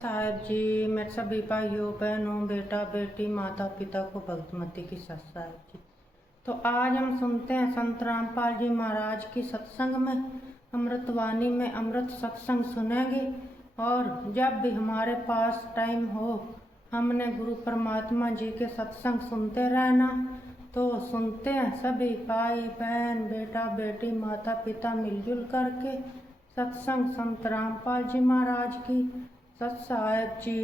साहब जी, मेरे सभी भाइयों बहनों बेटा बेटी माता पिता को भक्तमती की सत साहब जी। तो आज हम सुनते हैं संत रामपाल जी महाराज की सत्संग में अमृतवाणी में अमृत सत्संग सुनेंगे। और जब भी हमारे पास टाइम हो हमने गुरु परमात्मा जी के सत्संग सुनते रहना। तो सुनते हैं सभी भाई बहन बेटा बेटी माता पिता मिलजुल करके सत्संग संत रामपाल जी महाराज की सत साहब जी।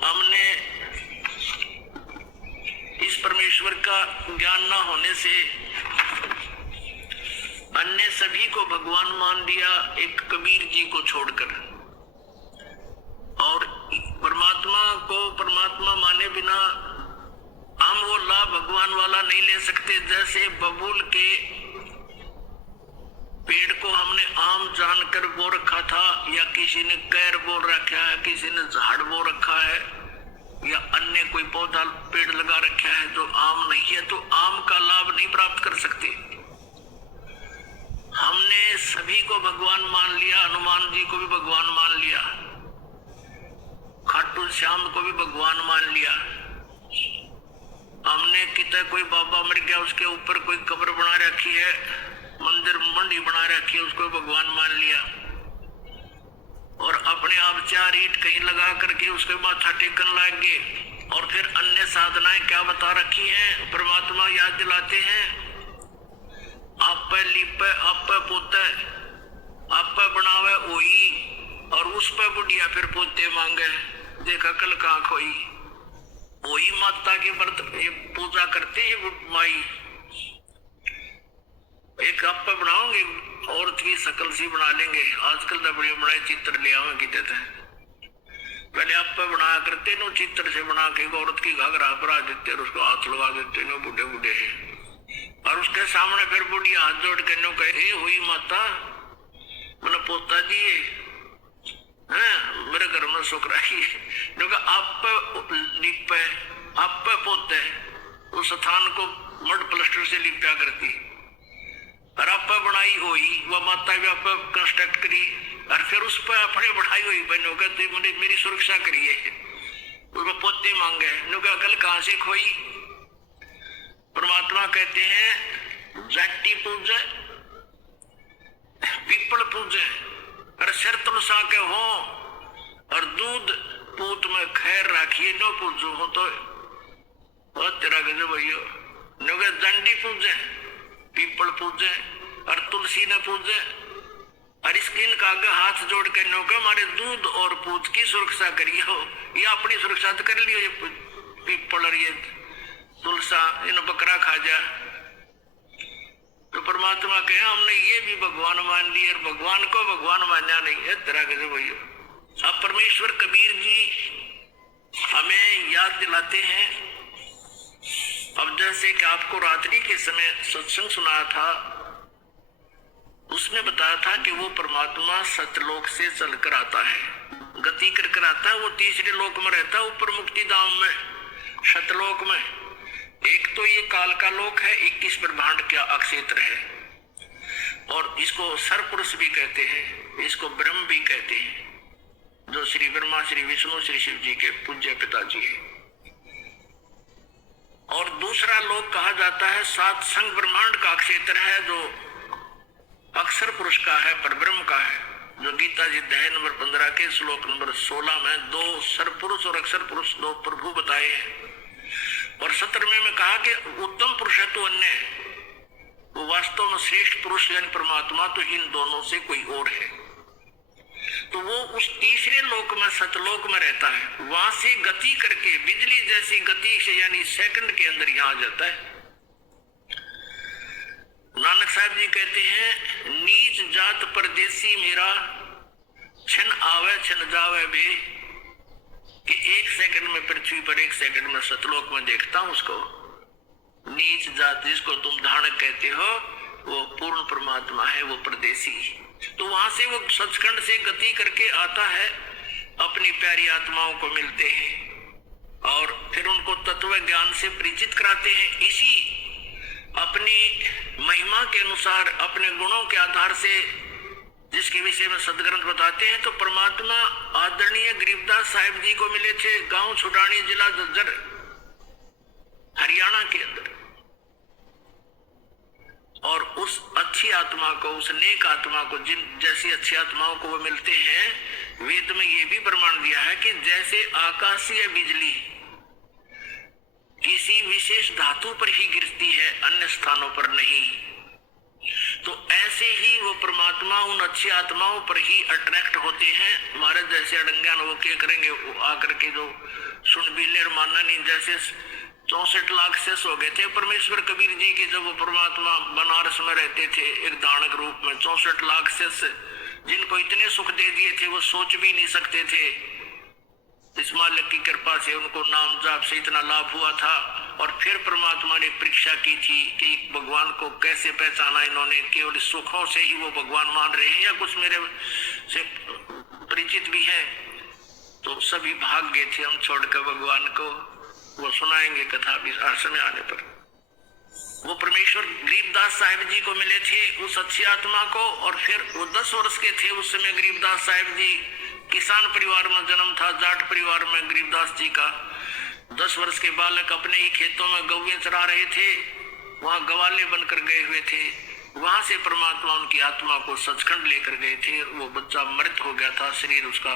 हमने इस परमेश्वर का ज्ञान न होने से अन्य सभी को भगवान मान लिया, एक कबीर जी को छोड़कर। और परमात्मा को परमात्मा माने बिना हम वो लाभ भगवान वाला नहीं ले सकते। जैसे बबूल के पेड़ को हमने आम जानकर बो रखा था, या किसी ने कैर बो रखा है, किसी ने झाड़ बो रखा है, या अन्य कोई पौधा पेड़ लगा रखा है जो आम नहीं है, तो आम का लाभ नहीं प्राप्त कर सकते। हमने सभी को भगवान मान लिया, हनुमान जी को भी भगवान मान लिया, खाटू श्याम को भी भगवान मान लिया। हमने कितना कोई बाबा मर गया उसके ऊपर कोई कब्र बना रखी है, मंदिर मंडी बना रखी है, उसको भगवान मान लिया। और अपने आप चार ईंट कहीं लगा करके उसके माथा टेकन लग गए। और फिर अन्य साधनाएं क्या बता रखी हैं, परमात्मा याद दिलाते हैं, आप पे लिपे आप पे पोते आप पे बनावे ओई, और उस पे बुढ़िया फिर पोते मांगे, देखा कल कहाँ खोई। वही माता के व्रत पूजा करते हैं माई। एक आप पे बनाओगे औरत की शकल सी बना लेंगे, आजकल तो बड़े बड़े चित्र ले आवे की देते हैं। पहले आप पे बनाया करते नो, चित्र से बना के औरत की घाघरा भरा देते और उसको हाथ लगा देते नो, बूढ़े बूढ़े है। और उसके सामने फिर बुढ़िया हाथ जोड़ के नो कहे, हुई माता मैंने पोता जी है मेरे घर में सुख रही है। आप पे लिपे आप पे पोते उस स्थान को मड प्लास्टर से लिपया करती, और आप पे बनाई हुई वह माता भी आप कंस्ट्रक्ट करी, और फिर उस पर अपने बढ़ाई हुई बहनों का मेरी सुरक्षा करिए, उसको पोते मांगे नुका कल कहां से खोई। परमात्मा कहते हैं जाति पूजे पीपल पूजे और सिर तुलसा के हो, और दूध पूत में खैर राखिए नो पूजो हो तो तेरा गजब भैया नुके दंडी पूजे पीपल पूजे और तुलसी ने पूजे, और स्किन का आगे हाथ जोड़ के नौके हमारे दूध और पूत की सुरक्षा करियो। ये अपनी सुरक्षा तो कर लियो, ये पीपल और ये तुलसा इन बकरा खा जा। तो परमात्मा कहे हमने ये भी भगवान मान लिया, और भगवान को भगवान मानना नहीं है तेरा के भैया। अब परमेश्वर कबीर जी हमें याद दिलाते हैं। अब जैसे कि आपको रात्रि के समय सत्संग सुनाया था, उसमें बताया था कि वो परमात्मा सतलोक से चलकर आता है, गति कर आता है, वो तीसरे लोक में रहता है, ऊपर मुक्ति धाम में सतलोक में। एक तो ये काल का लोक है, 21 ब्रह्मांड का अक्षेत्र है, और इसको सरपुरुष भी कहते हैं, इसको ब्रह्म भी कहते हैं, जो श्री ब्रह्मा श्री विष्णु श्री शिव जी के पूज्य पिताजी है। और दूसरा लोक कहा जाता है सात संग ब्रह्मांड का क्षेत्र है, जो अक्षर पुरुष का है, परब्रह्म का है, जो गीता जी अध्याय नंबर 15 के श्लोक नंबर 16 में दो सरपुरुष और अक्षर पुरुष दो प्रभु बताए हैं। और 17वें में कहा कि उत्तम पुरुष है तो अन्य वो वास्तव में श्रेष्ठ पुरुष यानी परमात्मा तो इन दोनों से कोई और है। तो वो उस तीसरे लोक में सतलोक में रहता है, वहां से गति करके बिजली जैसी गति से यानी सेकंड के अंदर यहां आ जाता है। नानक साहब जी कहते हैं नीच जात परदेसी मेरा क्षण आवे क्षण जावे बे, कि एक सेकंड में पृथ्वी पर एक सेकंड में सतलोक में देखता हूं उसको। नीच जात जिसको तुम धारणक कहते हो वो पूर्ण परमात्मा है, वो परदेसी। तो वहां से वो सचखंड से गति करके आता है, अपनी प्यारी आत्माओं को मिलते हैं और फिर उनको तत्व ज्ञान से परिचित कराते हैं। इसी अपनी महिमा के अनुसार अपने गुणों के आधार से जिसके विषय में सदग्रंथ बताते हैं। तो परमात्मा आदरणीय गरीबदास साहिब जी को मिले थे गांव छुडानी, जिला झज्जर, हरियाणा के अंदर। और उस अच्छी आत्मा को, उस नेक आत्मा को, जिन जैसी अच्छी आत्माओं को वो मिलते हैं, वेद में ये भी प्रमाण दिया है कि जैसे आकाशीय बिजली किसी विशेष धातु पर ही गिरती है, अन्य स्थानों पर नहीं, तो ऐसे ही वो परमात्मा उन अच्छी आत्माओं पर ही अट्रैक्ट होते हैं। हमारे जैसे अड़ंगा वो क्या करेंगे, वो आकर के जो सुन भी ले और मानना नहीं, जैसे 64 लाख शेष हो गए थे परमेश्वर कबीर जी के, जब वो परमात्मा बनारस में रहते थे एक दानक रूप में। 64 लाख शेष जिनको इतने सुख दे दिए थे वो सोच भी नहीं सकते थे। इस मालिक की कृपा से उनको नाम जाप से इतना लाभ हुआ था। और फिर परमात्मा ने परीक्षा की थी कि भगवान को कैसे पहचाना इन्होंने, केवल सुखों से ही वो भगवान मान रहे हैं या कुछ मेरे से परिचित भी है। तो सभी भाग गए थे हम छोड़कर भगवान को। वो सुनाएंगे कथा भी समय आने पर। वो परमेश्वर गरीबदास साहिब जी को मिले थे, उस अच्छी आत्मा को। और फिर वो 10 वर्ष के थे उस समय। गरीबदास साहिब जी किसान परिवार में जन्म था, जाट परिवार में गरीबदास जी का। 10 वर्ष के बालक अपने ही खेतों में गौएं चरा रहे थे, वहां गवाले बनकर गए हुए थे। वहां से परमात्मा उनकी आत्मा को सचखंड लेकर गए थे। वो बच्चा मृत हो गया था, शरीर उसका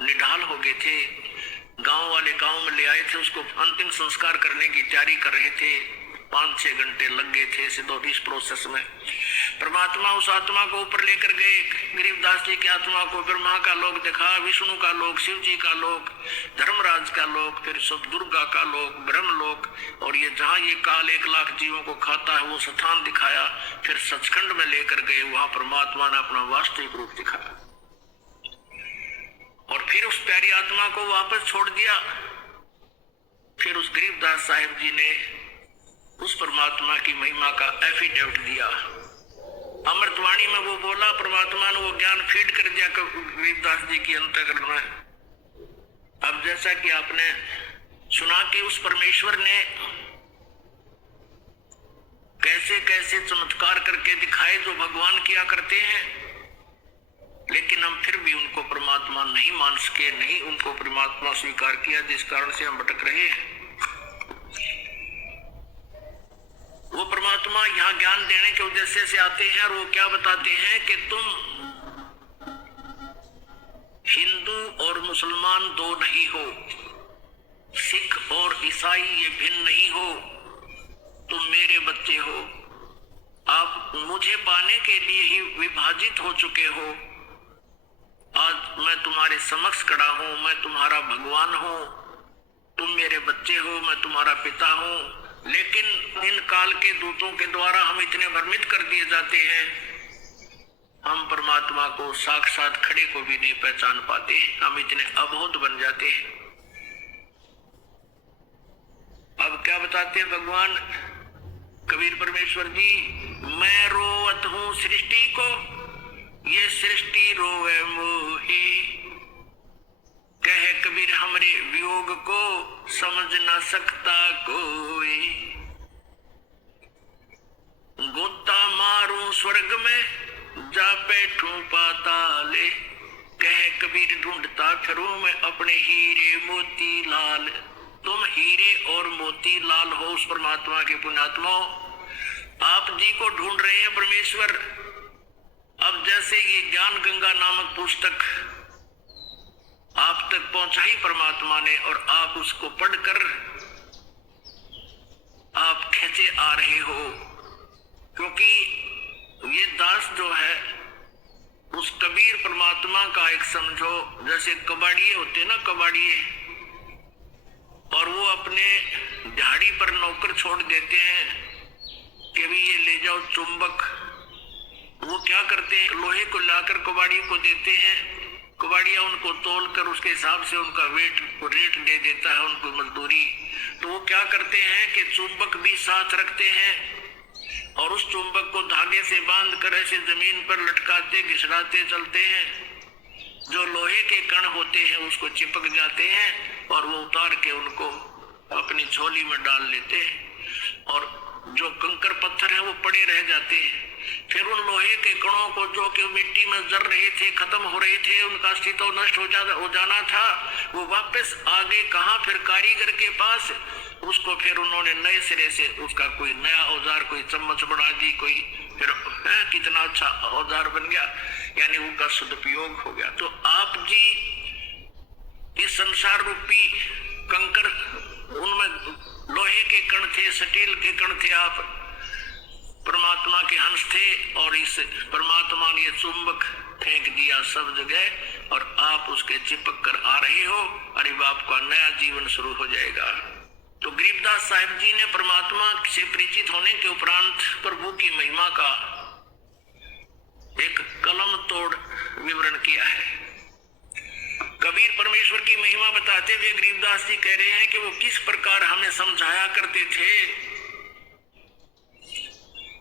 निढाल हो गए थे। गांव वाले गांव में ले आए थे, उसको अंतिम संस्कार करने की तैयारी कर रहे थे। 5-6 घंटे लग गए थे इस प्रोसेस में। परमात्मा उस आत्मा को ऊपर लेकर गए। गरीबदास जी की आत्मा को ब्रह्मा का लोक दिखा, विष्णु का लोक, शिव जी का लोक, धर्मराज का लोक, फिर सब दुर्गा का लोक, ब्रह्म लोक, और ये जहाँ ये काल 1 लाख जीवों को खाता है वो स्थान दिखाया। फिर सचखंड में लेकर गए, वहां परमात्मा ने अपना वास्तविक रूप दिखाया। और फिर उस प्यारी आत्मा को वापस छोड़ दिया। फिर उस गरीबदास साहिब जी ने उस परमात्मा की महिमा का एफिडेविट दिया। अमृतवाणी में वो बोला, परमात्मा ने वो ज्ञान फीड कर दिया गरीबदास जी की अंतःकरण में। अब जैसा कि आपने सुना कि उस परमेश्वर ने कैसे कैसे चमत्कार करके दिखाए जो भगवान किया करते हैं, लेकिन हम फिर भी उनको परमात्मा नहीं मान सके, नहीं उनको परमात्मा स्वीकार किया, जिस कारण से हम भटक रहे हैं। वो परमात्मा यहाँ ज्ञान देने के उद्देश्य से आते हैं और वो क्या बताते हैं कि तुम हिंदू और मुसलमान दो नहीं हो, सिख और ईसाई ये भिन्न नहीं हो, तुम मेरे बच्चे हो। आप मुझे पाने के लिए ही विभाजित हो चुके हो। आज मैं तुम्हारे समक्ष खड़ा हूं, मैं तुम्हारा भगवान हूं, तुम मेरे बच्चे हो, मैं तुम्हारा पिता हूं। लेकिन इन काल के दूतों के द्वारा हम इतने भ्रमित कर दिए जाते हैं, हम परमात्मा को साक्षात खड़े को भी नहीं पहचान पाते, हम इतने अबोध बन जाते हैं। अब क्या बताते हैं भगवान कबीर परमेश्वर जी, मैं रोवत हूं सृष्टि को, ये सृष्टि रोवे मोही। कहे कबीर हमरे वियोग को समझ ना सकता कोई। गोता मारूं स्वर्ग में जा बैठूं पाताले। कहे कबीर ढूंढता फिरूं मैं अपने हीरे मोती लाल। तुम हीरे और मोती लाल हो उस परमात्मा के पुण्यात्माओं, आप जी को ढूंढ रहे हैं परमेश्वर। अब जैसे ये ज्ञान गंगा नामक पुस्तक आप तक पहुंचाई परमात्मा ने, और आप उसको पढ़कर आप खींचे आ रहे हो, क्योंकि ये दास जो है उस कबीर परमात्मा का एक समझो जैसे कबाड़िए होते ना, कबाड़िए, और वो अपने झाड़ी पर नौकर छोड़ देते हैं कि भी ये ले जाओ चुंबक। वो क्या करते हैं, लोहे को लाकर कबाड़ी को देते हैं, कबाड़िया उनको तोलकर उसके हिसाब से उनका रेट दे देता है उनको मजदूरी। तो वो क्या करते हैं कि चुंबक भी साथ रखते हैं और उस चुंबक को धागे से बांध कर ऐसे जमीन पर लटकाते घिसराते चलते हैं। जो लोहे के कण होते हैं उसको चिपक जाते हैं और वो उतार के उनको अपनी झोली में डाल लेते हैं, और जो कंकर पत्थर है वो पड़े रह जाते हैं। फिर उन लोहे के कणों को जो कि मिट्टी में जर रहे थे, खत्म हो रहे थे, उनका अस्तित्व नष्ट हो जाना था, वो वापस आगे कहाँ, फिर कारीगर के पास। उसको फिर उन्होंने नए सिरे से उसका कोई नया औजार, कोई चम्मच बना दी, कोई फिर कितना अच्छा औजार बन गया, यानी उनका सदुपयोग हो गया। तो आप जी इस संसार रूपी कंकर, उनमें लोहे के कण थे, स्टील के कण थे, आप परमात्मा के हंस थे, और इस परमात्मा ने चुंबक फेंक दिया सब जगह, और आप उसके चिपक कर आ रहे हो। अरे बाप का नया जीवन शुरू हो जाएगा। तो गरीबदास साहिब जी ने परमात्मा से परिचित होने के उपरांत प्रभु की महिमा का एक कलम तोड़ विवरण किया है। कबीर परमेश्वर की महिमा बताते हुए गरीबदास जी कह रहे हैं कि वो किस प्रकार हमें समझाया करते थे,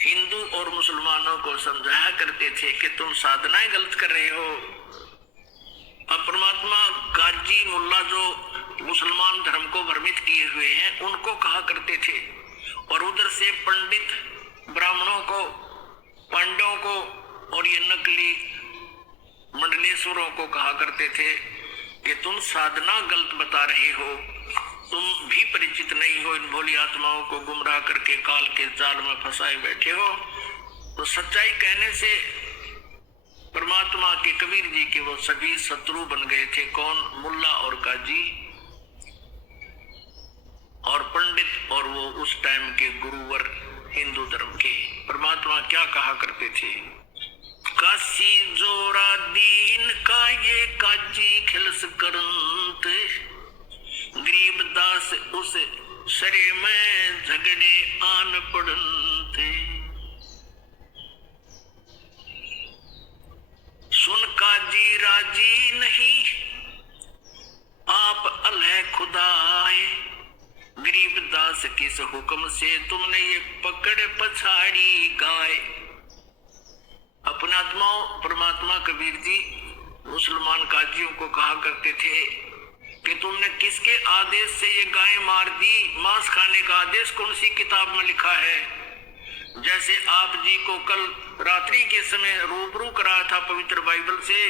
हिंदू और मुसलमानों को समझाया करते थे कि तुम साधनाएं गलत कर रहे हो। अब परमात्मा गाजी मुल्ला जो मुसलमान धर्म को भ्रमित किए हुए हैं, उनको कहा करते थे, और उधर से पंडित ब्राह्मणों को, पांडवों को, और ये नकली मंडलेश्वरों को कहा करते थे कि तुम साधना गलत बता रहे हो, तुम भी परिचित नहीं हो, इन भोली आत्माओं को गुमराह करके काल के जाल में फंसाए बैठे हो। तो सच्चाई कहने से परमात्मा के कबीर जी के वो सभी शत्रु बन गए थे। कौन? मुल्ला और काजी और पंडित, और वो उस टाइम के गुरुवर हिंदू धर्म के। परमात्मा क्या कहा करते थे? काशी जोरा दीन का ये काजी खिलस करंत, गरीबदास उस सरे में झगड़े आन पड़ते। सुन काजी राजी नहीं, आप अल्लाह खुदाए, गरीबदास किस हुक्म से तुमने ये पकड़ पछाड़ी गाय। अपने आत्माओं परमात्मा कबीर जी मुसलमान काजियों को कहा करते थे कि तुमने किसके आदेश से ये गाय मार दी? मांस खाने का आदेश कौन सी किताब में लिखा है? जैसे आप जी को कल रात्रि के समय रूबरू कराया था पवित्र बाइबल से,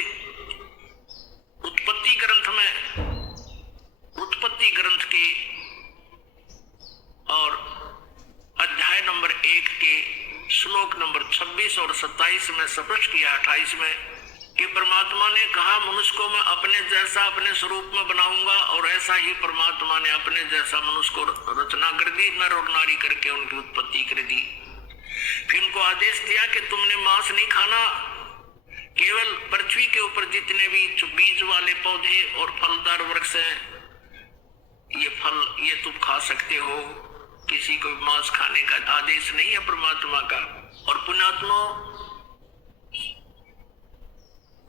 उत्पत्ति ग्रंथ में, उत्पत्ति ग्रंथ के और अध्याय नंबर 1 के श्लोक नंबर 26 और 27 में स्पष्ट किया, 28 में, कि परमात्मा ने कहा मनुष्य को मैं अपने जैसा अपने स्वरूप में बनाऊंगा, और ऐसा ही परमात्मा ने अपने जैसा मनुष्य को रचना कर दी, नर और नारी करके उनकी उत्पत्ति कर दी। फिर उनको आदेश दिया कि तुमने मांस नहीं खाना, केवल पृथ्वी के ऊपर जितने भी बीज वाले पौधे और फलदार वृक्ष हैं, ये फल ये तुम खा सकते हो, किसी को मांस खाने का आदेश नहीं है परमात्मा का। और पुण्यात्मा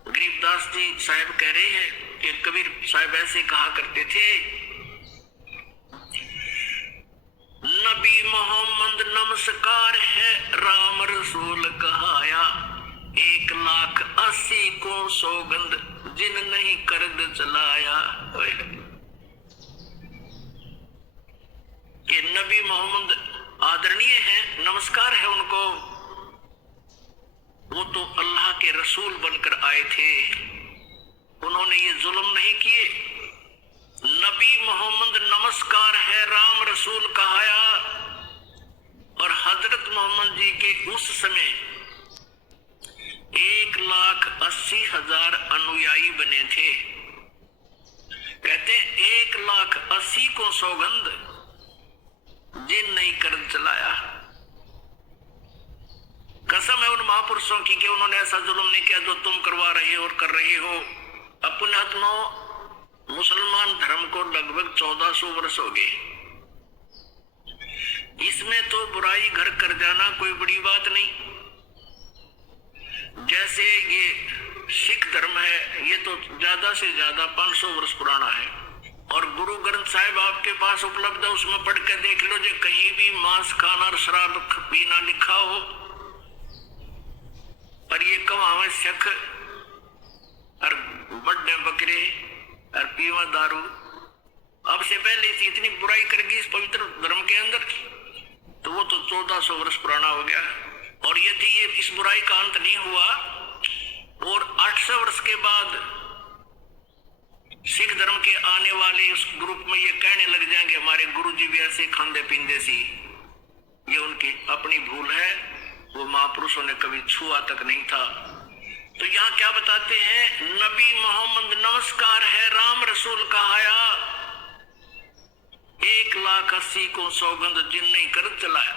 गरीबदास जी साहब कह रहे हैं कि कबीर साहब ऐसे कहा करते थे, नबी मोहम्मद नमस्कार है, राम रसूल कहाया, 1,80,000 को सौगंध जिन नहीं कर्द चलाया। कि नबी मोहम्मद आदरणीय है, नमस्कार है उनको, वो तो अल्लाह के रसूल बनकर आए थे, उन्होंने ये जुल्म नहीं किए। नबी मोहम्मद नमस्कार है, राम रसूल कहाया। और हजरत मोहम्मद जी के उस समय 1,80,000 अनुयायी बने थे। कहते 1,80,000 को सौगंध जिन नहीं कर चलाया। कसम है उन महापुरुषों की कि उन्होंने ऐसा जुल्म नहीं किया जो तुम करवा रहे हो और कर रहे हो। अपने आत्माओं मुसलमान धर्म को लगभग 1400 वर्ष हो गए। इसमें तो बुराई घर कर जाना कोई बड़ी बात नहीं। जैसे ये सिख धर्म है, ये तो ज्यादा से ज्यादा 500 वर्ष पुराना है, और गुरु ग्रंथ साहिब आपके पास उपलब्ध है, उसमें पढ़ के देख लो, जो कहीं भी मांस खाना और शराब पीना लिखा हो। और ये कमावे सिख और बड़े बकरे और पीवा दारू। अब से पहले से इतनी बुराई कर गई इस पवित्र धर्म के अंदर, तो वो तो 1400 वर्ष पुराना हो गया। और यदि ये इस बुराई का अंत नहीं हुआ और 800 वर्ष के बाद सिख धर्म के आने वाले उस ग्रुप में ये कहने लग जाएंगे हमारे गुरुजी भी ऐसे खांदे पींदे सी, ये उनकी अपनी भूल है, वो महापुरुषों ने कभी छुआ तक नहीं था। तो यहाँ क्या बताते हैं, नबी मोहम्मद नमस्कार है राम रसूल कहाया, 1,80,000 को सौगंध जिन नहीं कर चलाया।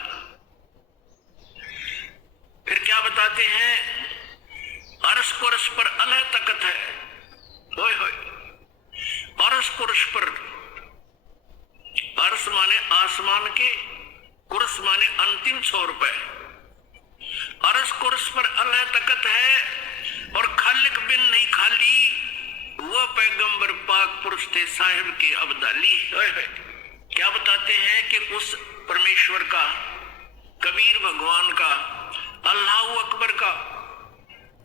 फिर क्या बताते हैं, अरस कुरस पर अलह तकत है, होय होय, अरस कुरस पर, अरस माने आसमान के, कुरस माने अंतिम 100 रुपए, अरस कुरस पर अल्लाह तकत है और खालिक बिन नहीं खाली, वो पैगंबर पाक पुरुष थे साहिब के अब्दाली। क्या बताते हैं कि उस परमेश्वर का, कबीर भगवान का, अल्लाह अकबर का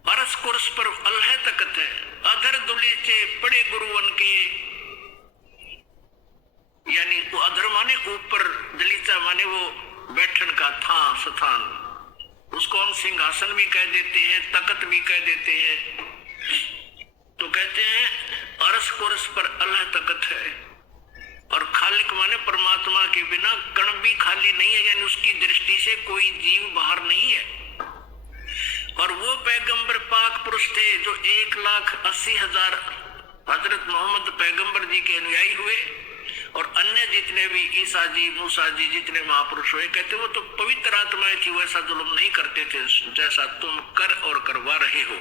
अरस कुरस पर अल्लाह तकत है, अधर दुलीचे पड़े गुरुवन के, यानी वो अधर माने ऊपर, दलीचा माने वो बैठन का था स्थान, उसको हम सिंहासन भी कह देते हैं, तकत भी कह देते हैं। तो कहते हैं अरस कुरस पर अल्लाह तकत है और खालिक माने परमात्मा के बिना कण भी खाली नहीं है, यानी उसकी दृष्टि से कोई जीव बाहर नहीं है। और वो पैगंबर पाक पुरुष थे जो 1,80,000 हजरत मोहम्मद पैगंबर जी के अनुयायी हुए और अन्य जितने भी ईसा जी, मूसा जी, जितने महापुरुष हुए, कहते वो तो पवित्र आत्माएं थी, वैसा जुल्म नहीं करते थे जैसा तुम कर और करवा रहे हो।